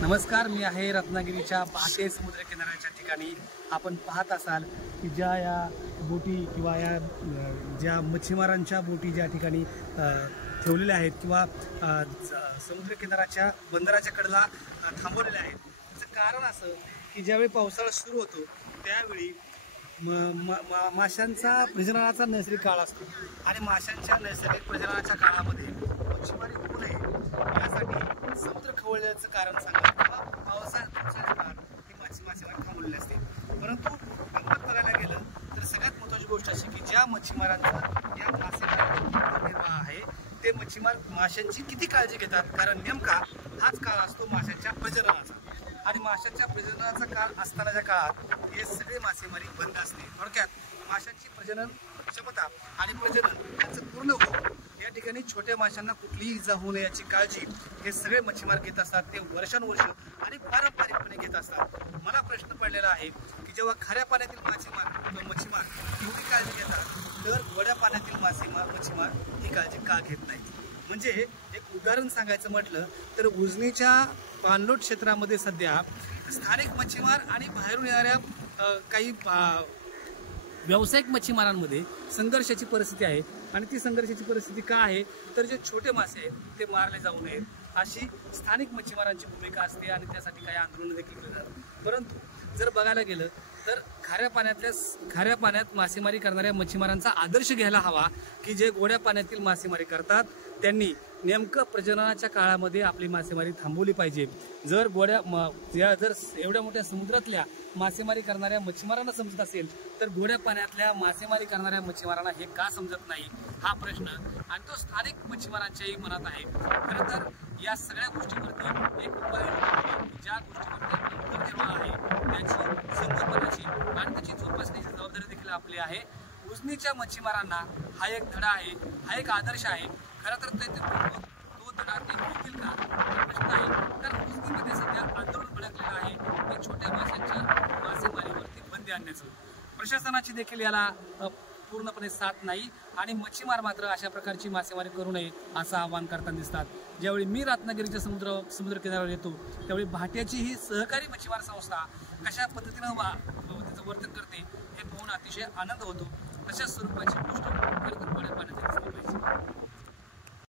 नमस्कार, मी आहे रत्नागिरीच्या बाटे समुद्र किनाऱ्याच्या ठिकाणी. आपण पाहत असाल की या बोटी किंवा ज्या मच्छीमारांच्या बोटी ज्या ठिकाणी ठेवलेल्या आहेत किंवा समुद्र किनाऱ्याच्या बंदराच्या कडेला थांबवलेल्या आहेत. त्याचं कारण असं की ज्यावेळी पावसाळा सुरू होतो त्यावेळी माशांचा प्रजननाचा नैसर्गिक काळ असतो आणि माशांच्या नैसर्गिक प्रजननाच्या काळामध्ये मच्छीमारी होऊ नये यासाठी समुद्र खवळल्याचं कारण सांगा किंवा पावसाळ्याच्या काळात ही मासेमारी थांबवलेली असते. परंतु गंमत करायला गेलं तर सगळ्यात महत्त्वाची गोष्ट अशी की ज्या मच्छीमारांचा या मासेमारीवर निर्वाह आहे ते मच्छीमार माशांची किती काळजी घेतात, कारण नेमका हाच काळ असतो माशांच्या प्रजननाचा आणि माशांच्या प्रजननाचा काळ असतानाच्या काळात हे सगळे मासेमारी बंद असते. थोडक्यात माशांची प्रजनन क्षमता आणि प्रजनन याचं पूर्ण होऊन या ठिकाणी छोट्या माशांना कुठलीही इजा होऊ नये याची काळजी हे सगळे मच्छीमार घेत असतात. ते वर्षानुवर्ष आणि पारंपरिकपणे घेत असतात. मला प्रश्न पडलेला आहे की जेव्हा खाऱ्या पाण्यातील मच्छीमार एवढी काळजी घेतात तर गोड्या पाण्यातील मच्छीमार ही काळजी का घेत नाही? म्हणजे एक उदाहरण सांगायचं म्हटलं तर उजनीच्या पाणलोट क्षेत्रामध्ये सध्या स्थानिक मच्छीमार आणि बाहेरून येणाऱ्या काही व्यावसायिक मच्छीमारांमध्ये संघर्षाची परिस्थिती आहे. आणि ती संघर्षाची परिस्थिती का आहे तर जे छोटे मासे आहेत ते मारले जाऊ नयेत अशी स्थानिक मच्छीमारांची भूमिका असते आणि त्यासाठी काही आंदोलन देखील केले जातात. परंतु जर बघायला गेलं तर खाऱ्या पाण्यात मासेमारी करणाऱ्या मच्छीमारांचा आदर्श घ्यायला हवा की जे गोड्या पाण्यातील मासेमारी करतात त्यांनी नेमकं प्रजननाच्या काळामध्ये आपली मासेमारी थांबवली पाहिजे. जर जर एवढ्या मोठ्या समुद्रातल्या मासेमारी करणाऱ्या मच्छीमारांना समजत असेल तर गोड्या पाण्यातल्या मासेमारी करणाऱ्या मच्छीमारांना हे का समजत नाही हा प्रश्न आणि तो स्थानिक मच्छीमारांच्याही मनात आहे. खरं तर या सगळ्या गोष्टीवरती एक उपाययोजना ज्या गोष्टीवरती उदरनिर्वाह आहे त्याची संगोपनाची आणि त्याची जोपासण्याची जबाबदारी देखील आपली आहे. उजनीच्या मच्छीमारांना हा एक धडा आहे, हा एक आदर्श आहे. खरं तर तो धडा ते घेतील का प्रश्न आहे, कारण उजनीमध्ये सध्या आंदोलन भडकलेलं आहे ते छोट्या माशांच्या मासेमारीवरती बंदी आणण्याचं. प्रशासनाची देखील याला पूर्णपणे साथ नाही आणि मच्छीमार मात्र अशा प्रकारची मासेमारी करू नये असं आवाहन करताना दिसतात. ज्यावेळी मी रत्नागिरीच्या समुद्र किनाऱ्यावर येतो त्यावेळी भाट्याची ही सहकारी मच्छीमार संस्था कशा पद्धतीनं त्याचं वर्तन करते हे पाहून अतिशय आनंद होतो. तशाच स्वरूपाची गोष्ट खरं तर गोड्या पाण्यात दिसली पाहिजे.